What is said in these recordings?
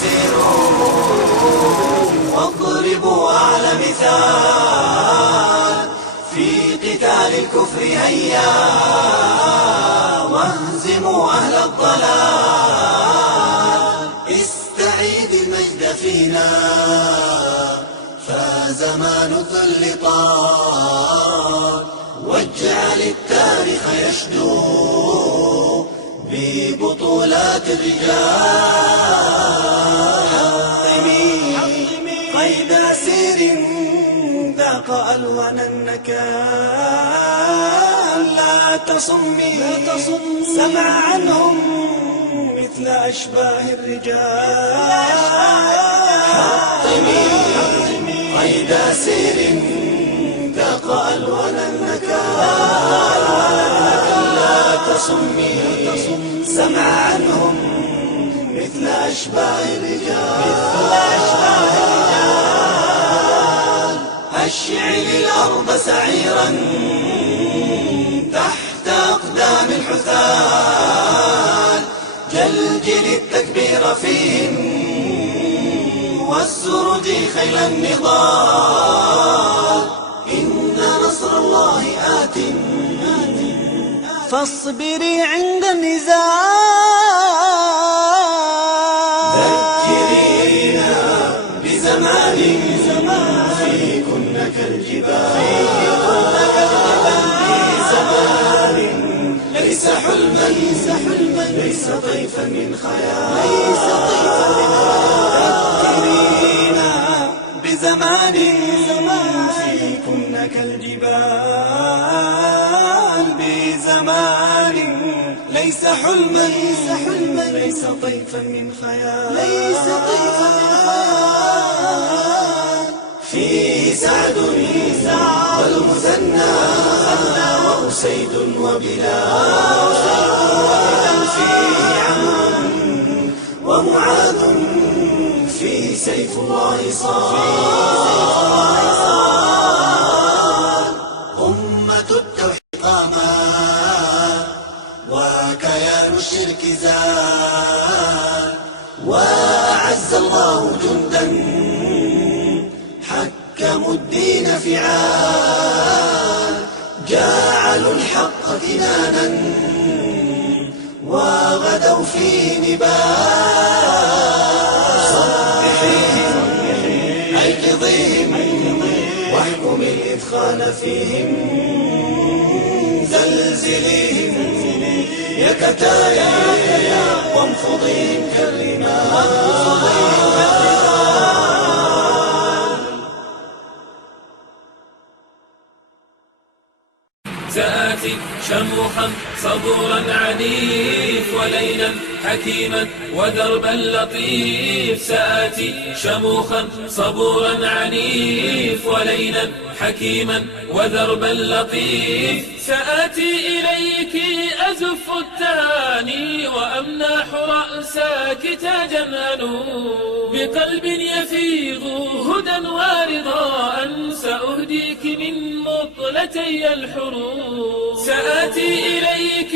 سيروا واضربوا أعلى مثال في قتال الكفر هيا واهزموا أهل الضلال. استعيد المجد فينا فزمان الظل طال، واجعل التاريخ يشدو ببطولات الرجال. حطمي قيد سير ذاق ألوان النكال، لا تصمي سمع عنهم مثل أشباه الرجال. حطمي قيد سير ذاق ألوان النكال، لا تصمي سمع عنهم مثل أشباه الرجال. أشعل الأرض سعيرا تحت أقدام الحثال، جلجل التكبير فيهم والسرج خيل النضال. إن نصر الله آت فاصبري عند النزال. ذكرينا بزمان فيكن كالجبال، بزمان ليس حلما ليس طيفا من خيال. ذكرينا بزمان فيكن كالجبال، بزمان ليس حلما ليس طيفا من خيال. فيه سعد والمثنى وأسيد وبلال، فيه عمرو ومعاذ، فيه سيف الله صال. أمة التوحيد قامت وكيان الشرك زال، وأعز الله جندا حكموا الدين فعال، جعلوا الحق كنانا وغدوا في نبال. صبحيهم أيقظيهم واحكم الإدخال فيهم، زلزليهم يا كتايا وانفضيهم كالرمال. سآتي شموخا صبورا عنيف وليلا حكيما ودربا لطيف. سآتي شموخا صبورا عنيف وليلا حكيما ودربا لطيف. سآتي إليك أزف التهاني وأمنح رأسك تاجا أنوف، بقلب يفيض هدى ورضاء سأهديك من مطلتي الحروف. سآتي إليك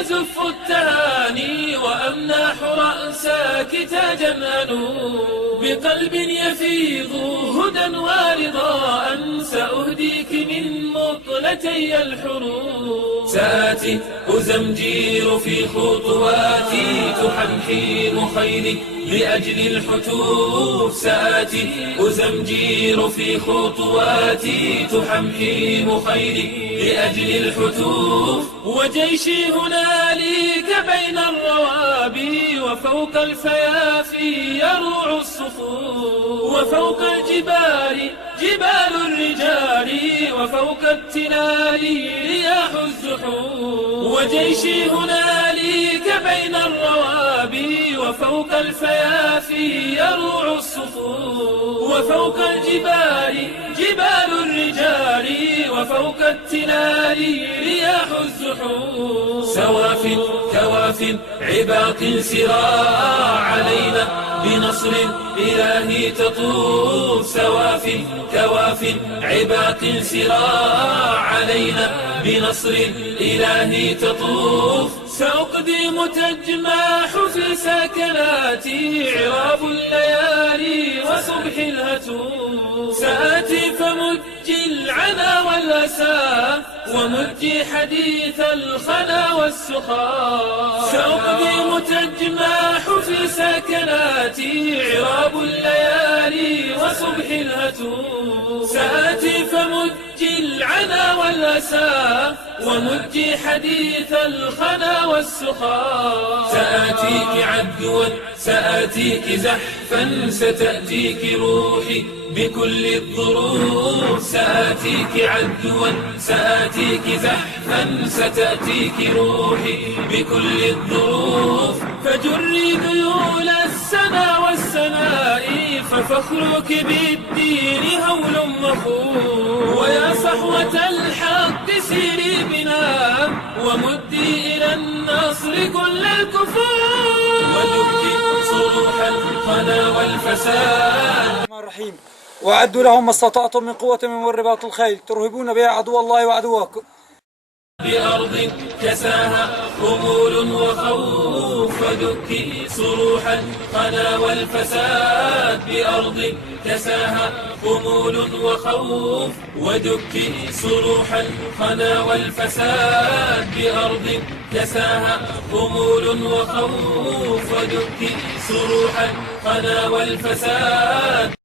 أزف التهاني وأمنح رأسك تاجا أنوف، بقلب يفيض هدى ورضاء سأهديك من مطلتي الحروف. سآتي أزمجير في خطواتي تحنحين خيري لأجل الحتوف. سآتي أزمجير في خطواتي تحنحين خيري لأجل الحتوف. وجيشي هنالك بين الروابي وفوق الفيافي يروع الصفوف، وفوق الجبال جبال الرجال وفوق التلال رياح الزحوف. وجيشي هنالك بين الروابي وفوق الفيافي يروع الصفوف، وفوق الجبال جبال الرجال وفوق التلال رياح الزحوف. سواف كواف عباق سراع علينا بنصر إلهي تطوف. سواف كواف عباق سراع علينا بنصر إلهي تطوف. سأقدم تجماح في سكناتي عراب الليالي وصبح الهتوم. سآتي فمجي العنا والأسى ومجي حديث الخنا والسخاء. سأقدم تجماح في سكناتي عراب الليالي وصبح الهتوم. سآتي فمجي العنا والأسى ومجي حديث الخنا والسخاء. سآتيك عدوا سآتيك زحفا ستأتيك روحي بكل الظروف. سآتيك عدوا سآتيك زحفا ستأتيك روحي بكل الظروف. فجري ذيول السنا والسناء ففخرك بالدين هول مخوف. ويا صحوة الحق سيري بنا ومدي إلى النصر كل الكفور. ودكي صروح الخنا والفساد. الرحيم. وأعدوا لهم ما استطعتم من قوة من رباط الخيل ترهبون بها عدو الله وعدوكم. بأرض كساها خمول وخوف ودكي صروح الخنا والفساد. بأرض كساها خمول وخوف ودكي صروح الخنا والفساد. بأرض كساها خمول وخوف ودكي صروح الخنا والفساد.